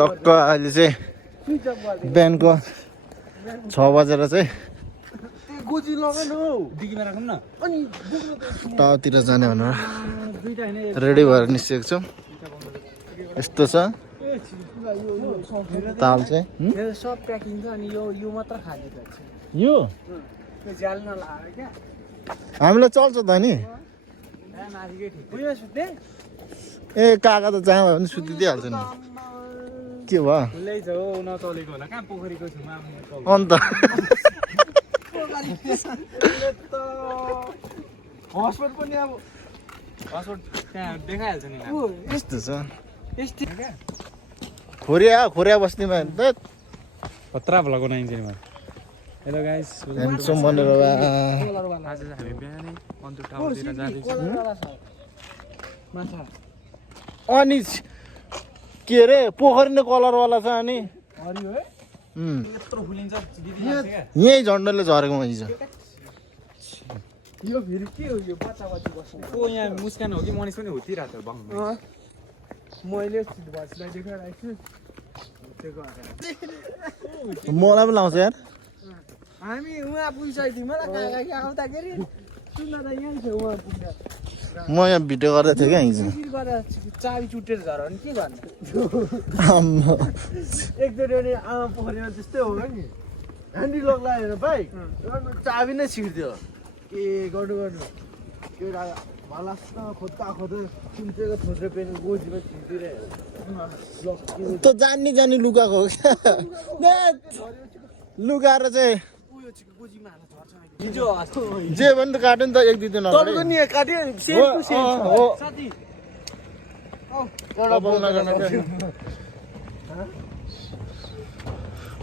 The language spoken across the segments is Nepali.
टक्क अहिले चाहिँ बिहानको 6 बजेर चाहिँ टाउतिर जाने भनेर रेडी भएर निस्केको छौँ। यस्तो छ ताल चाहिँ सब प्याकिङ छ अनि यो मात्र खाली छ यो त्यो ज्याल नलाएर क्या हामीलाई चल्छ त नि। ए काका त जहाँ भयो भने सुतिदिइहाल्छ नि। के भयो नचलेको होला कहाँ पोखरीको छेउमा अन्त हस्पिटल पनि अब हस्पिटल त्यहाँ देखाइहाल्छ नि यस्तो छ खोरिया बस्तीमा त खतरा भलाको नाइन्छ नि हेलो गाइस हेन्डसम भनेर आज हामी बिहानै अन्त ठाउँतिर जाँदैछौँ माछा अनि के अरे पोखरी नै कलरवाला छ अनि हरियो है यत्रो फुलिन्छ यहीँ झन्डले झरेको हिजो। यो फेरि के हो यो बच्चा बस्नु को यहाँ मुस्कान हो कि मनिस पनि हुतिरहेको छ बङ मैले बसलाई देखाइरहेको छु मलाई पनि लाउँछ यार। हामी उहाँ पुगिसकेको थियौँ काका कि आउँदाखेरि सुन्न त यहीँ छ उहाँ पुग्दा म यहाँ भिडियो गर्दै थिएँ क्या हिजो। चाबी चुटेर झर भने के गर्ने एकचोटि आमा पोखरीमा त्यस्तै हो नि ह्यान्डी लक लगाएर भाइ चाबी नै छिर्दियो के गर्नु एउटा भलास्न खोज्दा चिम्चेको थोत्रे पेन गोजीमा छिर्दिरहेको त जानी लुगाको हो क्या लुगाएर चाहिँ हिजो जे पनि त काट्यो नि त 1-2 दिन अगाडि। नि काट्यो साथी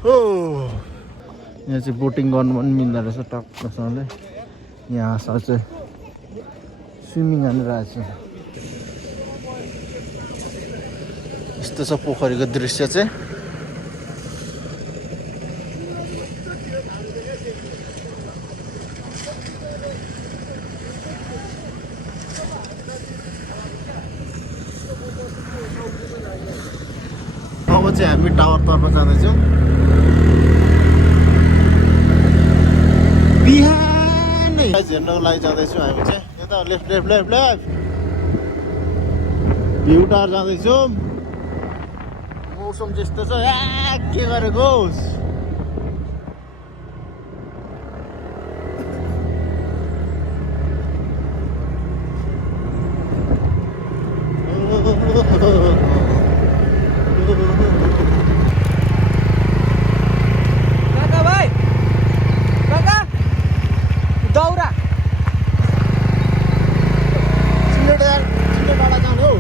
हो यहाँ चाहिँ बोटिङ गर्नु पनि मिल्दो रहेछ टक्कसँगले। यहाँ सर चाहिँ स्विमिङ हानिरहेको छ। यस्तो छ पोखरीको दृश्य चाहिँ। अब चाहिँ हामी टावरतर्फ जाँदैछौँ। बिहानै हेर्नको लागि जाँदैछौँ हामी चाहिँ। यता लेफ्ट भ्यू टावर जाँदैछौँ। मौसम त्यस्तो छ के गरेको काका भाइ काका दौरा सिलेट जानु हौ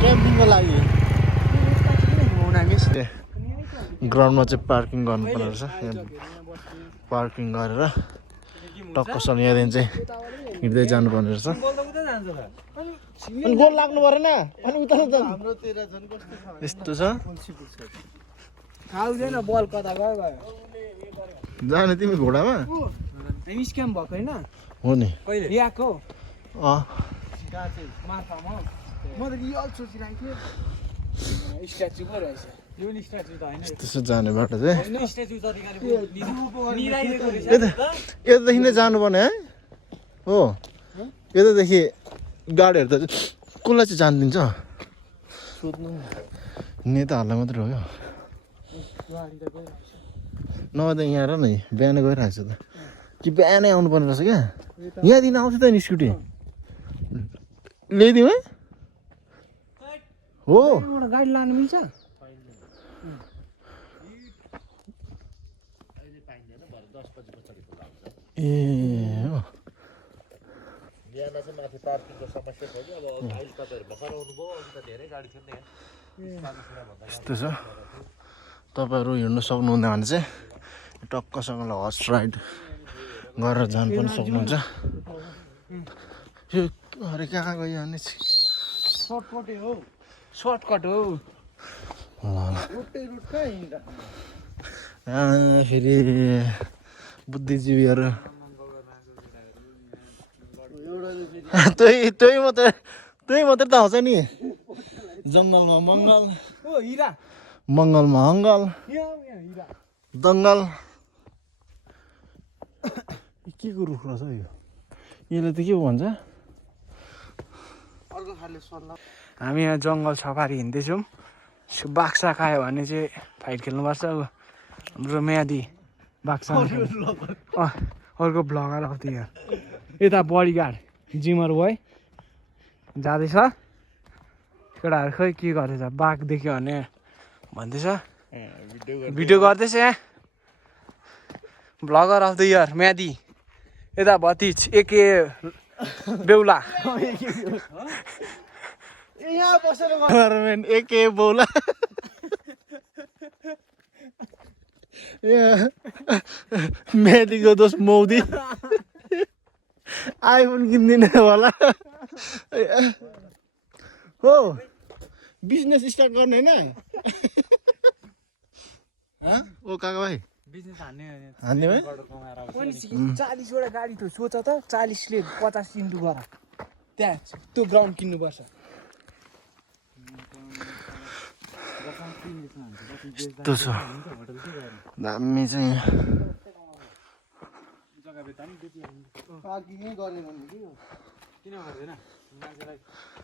क्याम्पिङको लागि। ग्राउन्डमा चाहिँ पार्किङ गर्नुपर्ने रहेछ। पार्किङ गरेर टक्कसँग यहाँदेखि चाहिँ हिँड्दै जानुपर्ने रहेछ। अनि गोल लाग्नु परेन अनि उता यस्तो छ। आउँदैन बल कता गयो जाने तिमी घोडामा स्क्याम भएको होइन हो नि रियाको अँ म त रियल सोचिरहेको थिएँ स्ट्याचु पो रहेछ यो नि स्ट्याचु त होइन त्यस्तो जाने बाटो चाहिँ स्ट्याचु तरिकाले यतादेखि नै जानुपर्ने है हो। यतादेखि गाडीहरू त कसलाई चाहिँ जान दिन्छ नेताहरूलाई मात्रै हो क्या। नभए त यहाँ र नि बिहानै गइरहेको छ त कि बिहानै आउनुपर्ने रहेछ क्या। यहाँदेखि आउँछ त नि स्कुटी ल्याइदिउँ है हो। गाडी लानु मिल्छ ए हो यस्तो छ। तपाईँहरू हिँड्नु सक्नुहुन्न भने चाहिँ टक्कसँगले हर्स राइड गरेर जानु पनि सक्नुहुन्छ। यो अरे कहाँ गयो भने सर्टकट हो फेरि बुद्धिजीवीहरू त्यही मात्रै त आउँछ नि जङ्गलमा मङ्गल ओ हिरा मङ्गलमा हङ्गल यहाँ हिरा दङ्गल के को रुख रहेछ यो यसले त के भन्छ अर्को खाले सल्लाह हामी यहाँ जङ्गल सफारी हिँड्दैछौँ बाक्सा खायो भने चाहिँ फाइट खेल्नुपर्छ हाम्रो म्यादी बाक्सा अर्को ब्लगर आउँथ्यो यहाँ यता बडीगार्ड जिमर बोय जाँदैछ केटाहरू खै के गर्दैछ बाघ देख्यो भने भन्दैछ भिडियो गर्दैछ यहाँ ब्लगर अफ द इयर म्यादी यता भतिज एके बेहुला यहाँ बसेर गभर्मेन्ट एके बौला मेदीको दोष मौदी आइफोन किनिदिने होला हो बिजनेस स्टार्ट गर्ने होइन ओ काका भाइ बिजनेस हान्ने भाइ 40वटा गाडी त सोच त 40ले 50 इन्टु गर त्यहाँ त्यो ग्राउन्ड किन्नुपर्छ यस्तो छ दामी चाहिँ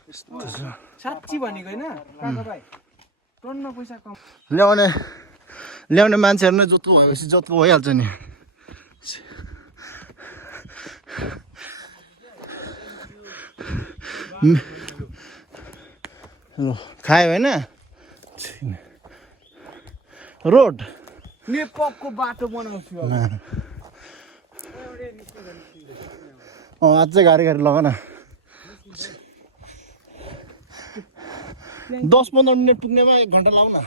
यस्तो छ साँच्ची भनेको होइन काका भाइ टन्न पैसा कम ल्याउने मान्छेहरू नै जोत्को भएपछि जोत्को भइहाल्छ नि खायो होइन रोड नेपालको बाटो बनाउँछु अब अझै गाडी लग न 10-15 मिनट पुग्नेमा 1 घन्टा लाउ न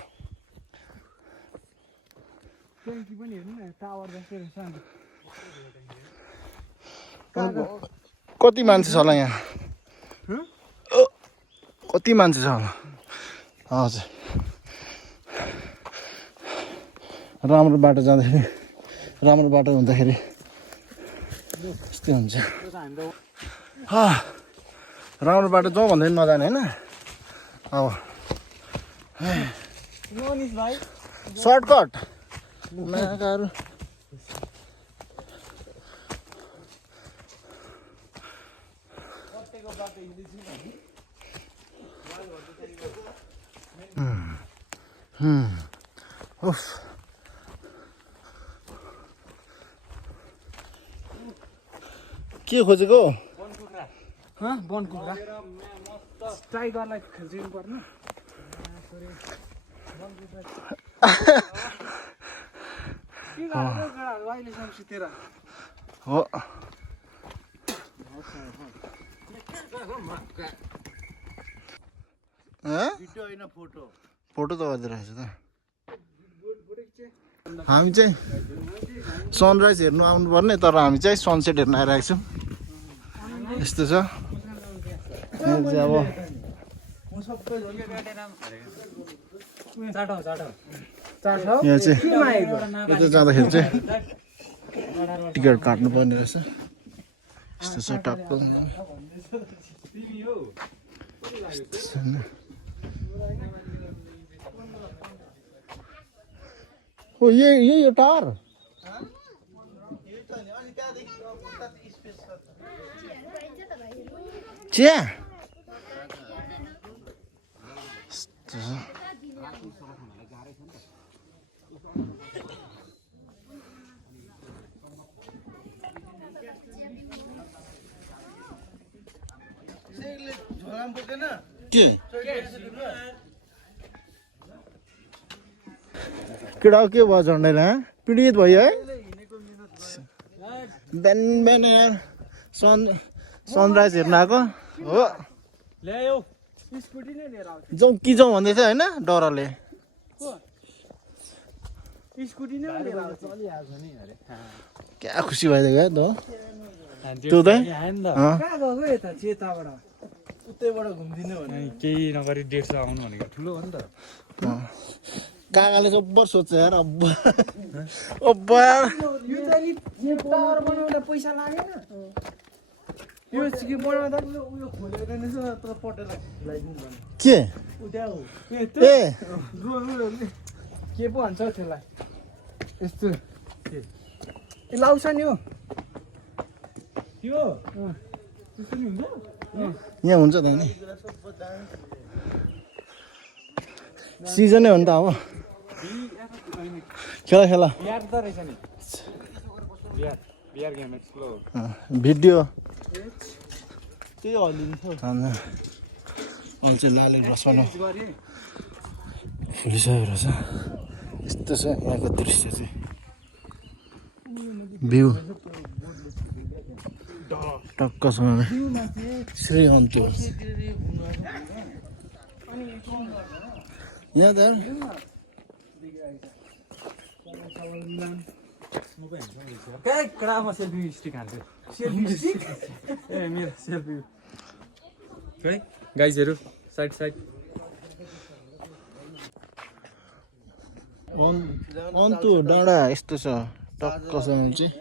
ट्याङ्की पनि हेर्नु न टावर जस्तै रहेछ नि कति मान्छे छ होला यहाँ कति मान्छे छ होला हजुर राम्रो बाटो जाँदाखेरि राम्रो बाटो हुँदाखेरि यस्तै हुन्छ राम्रो बाटो जाउँ भन्दै नजाने होइन अब मनिष भाइ सर्टकट नाकाहरू उफ के खोजेको वन कुखुरा टाइगरलाई खेल्नु पर्ने अहिलेसम्म सुतेर हो फोटो त गरिदिइरहेको छु त हामी चाहिँ सनराइज हेर्नु आउनु पर्ने तर हामी चाहिँ सनसेट हेर्न आइरहेको छौँ यस्तो छ यहाँ चाहिँ अब यहाँ चाहिँ यता जाँदाखेरि चाहिँ टिकट काट्नु पर्ने रहेछ यस्तो छ टक्क हो यही हो टावर चिया के केटा के भयो झन्डैन पीडित भयो है बिहान बिहान सनराइज हेर्न आएको हो ल्यायो स्कुटी नै लिएर आउँछ जाउँ कि जाउँ भन्दै थियो होइन डरले स्कुटी नै लिएर आउँछ चलिहाल्छ नि अरे क्या खुसी भइदियो क्या त्यो त कहाँ गएको यता चेताबाट उतैबाट घुम्दिने भने केही नगरी 150 आउनु भनेको ठुलो हो नि त काकाले जब्बर सोध्छ यार अब्बा अब्बा यो चाहिँ टावर बनाउँदा पैसा लागेन यो चिकन बनाउँदा उयो खोलेर नै छ तर पटेर ल्याइदिनु भने के उड्या हो ए के पो भन्छ हौ त्यसलाई यस्तो ए लाउँछ नि हो त्यो त्यस्तो नि हुन्छ यहाँ हुन्छ त नि सिजनै हो नि त अब खेला खेला बिहार त रहेछ नि बिहार गेम स्लो भिडियो त्यही हल्लिन्छ अल्छी लाले रसाउनु गरे फुलिसकेको रहेछ यस्तो छ यहाँको दृश्य चाहिँ भ्यू टक्कसँग श्री अन्तु यहाँ त कहाँ कडा सेल्फी स्टिक हाल्छु सेल्फी स्टिक ए मेरो सेल्फी है गाइजहरू साइड साइड अन्तु डाँडा यस्तो छ टक्कसँग चाहिँ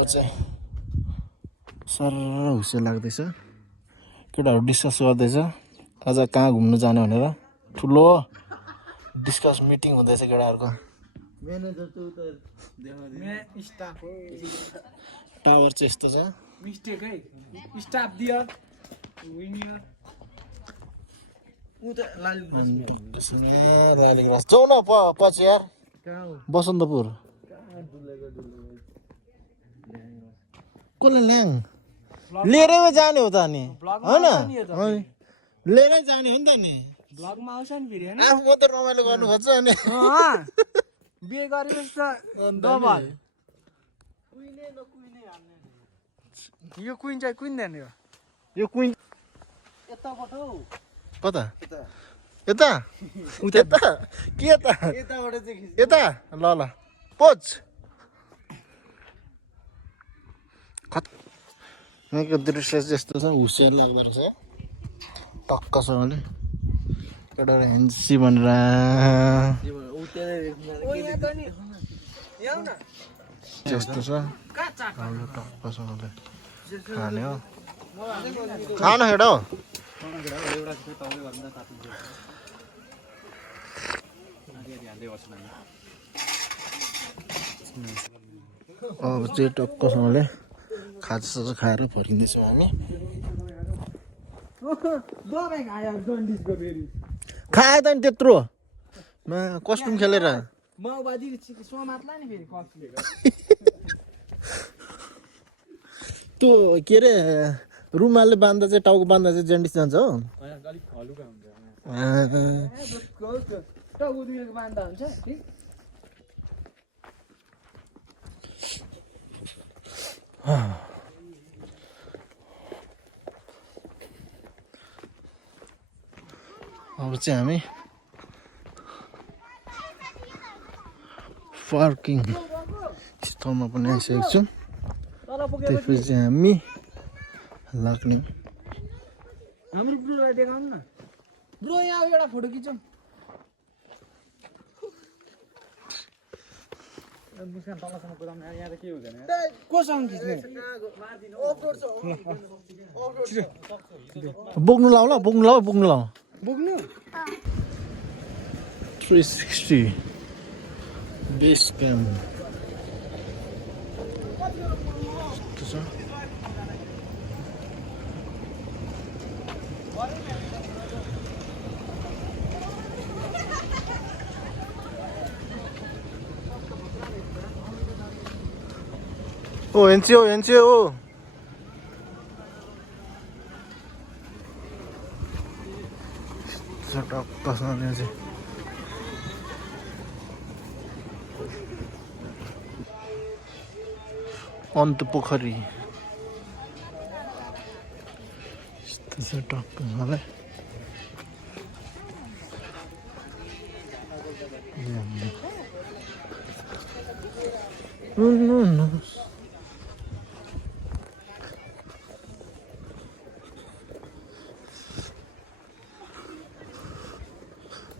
अझै सर हुस्से लाग्दैछ केटाहरू डिस्कस गर्दैछ अझ कहाँ घुम्नु जाने भनेर ठुलो डिस्कस मिटिङ हुँदैछ केटाहरूको म्यानेजर त उता देखाउँदै स्टाफ हो टावर चाहिँ यस्तो छ मिस्टेक है स्टाफ दियर विनियर उता लाली रालीग्रास जाउँ न पछि यार कहाँ हो बसन्तपुर कहाँ डुलेको कसले ल्याङ लिएरै जाने हो त अनि होइन लिएरै जाने हो नि त नि ब्लगमा आउँछ नि फेरि होइन आफू मात्रै रमाइलो गर्नु खोज्छ अनि बिहे गरेपछि त डबल कुइने नकुइने हान्ने यो कुइन चाहिँ कुइँदैन यो कुइन यताबाट हौ कता यता यता उता के यता यताबाट चाहिँ खिच्नु यता ल ल पोच यहाँको दृश्य चाहिँ यस्तो छ हुसियार लाग्दो रहेछ टक्कसँगले केटाहरू ह्यान्सी भनेर यस्तो छ टक्कसँगले खाने हो खान हेडो अब चाहिँ टक्कसँगले खाजासाजा खाएर फर्किँदैछौँ हामी दबाई खायो जन्डिसको फेरि खायो त नि त्यत्रो कस्ट्युम खेलेर माओवादी समात्ला नि फेरि कक्सले त्यो के अरे रुमालले बाँध्दा चाहिँ टाउको बाँध्दा चाहिँ जन्डिस जान्छ हो अलिक हलुका हुन्छ अब टाउको दुखेको बान्दा हुन्छ ठिक अब चाहिँ हामी पार्किङ स्थलमा पनि आइसकेको छौँ त्यसपछि चाहिँ हामी लाग्ने हाम्रो ब्रोलाई देखाउनु न ब्रो यहाँ एउटा फोटो खिचौँ मुस्कान तलसम्म कुदाउनु यहाँ त के हुँदैन कोसँग खिच्ने बोक्नु लाऊ ल बोक्नु लाऊ बोक्नु 360 बेस क्याम्प यस्तो छ ओ एनसिओ टक्कसँगले चाहिँ अन्त पोखरी यस्तो छ टक्कसँगले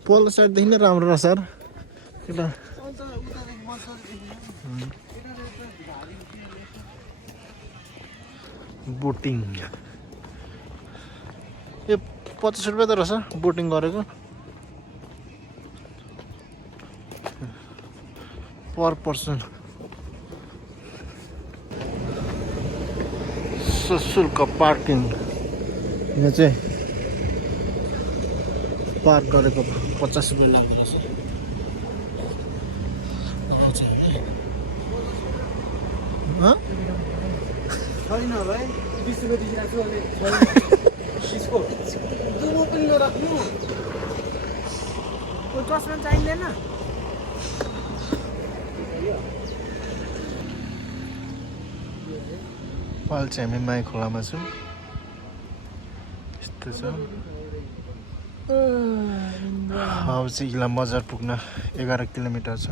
पल्लो साइडदेखि नै राम्रो रहेछ सर केटा बोटिङ यो 50 रुपियाँ त रहेछ बोटिङ गरेको पर पर्सन सशुल्क पार्किङ यहाँ चाहिँ पार्क गरेको 50 रुपियाँ लाग्दो रहेछ छैन भाइ 20 रुपियाँ दिइराख्छु अनि त्यसको म पनि नराख्नु चस्मा चाहिँदैन अहिले चाहिँ हामी माई खोलामा छौँ यस्तो छ अब चाहिँ इलाम बजार पुग्न 11 किलोमिटर छ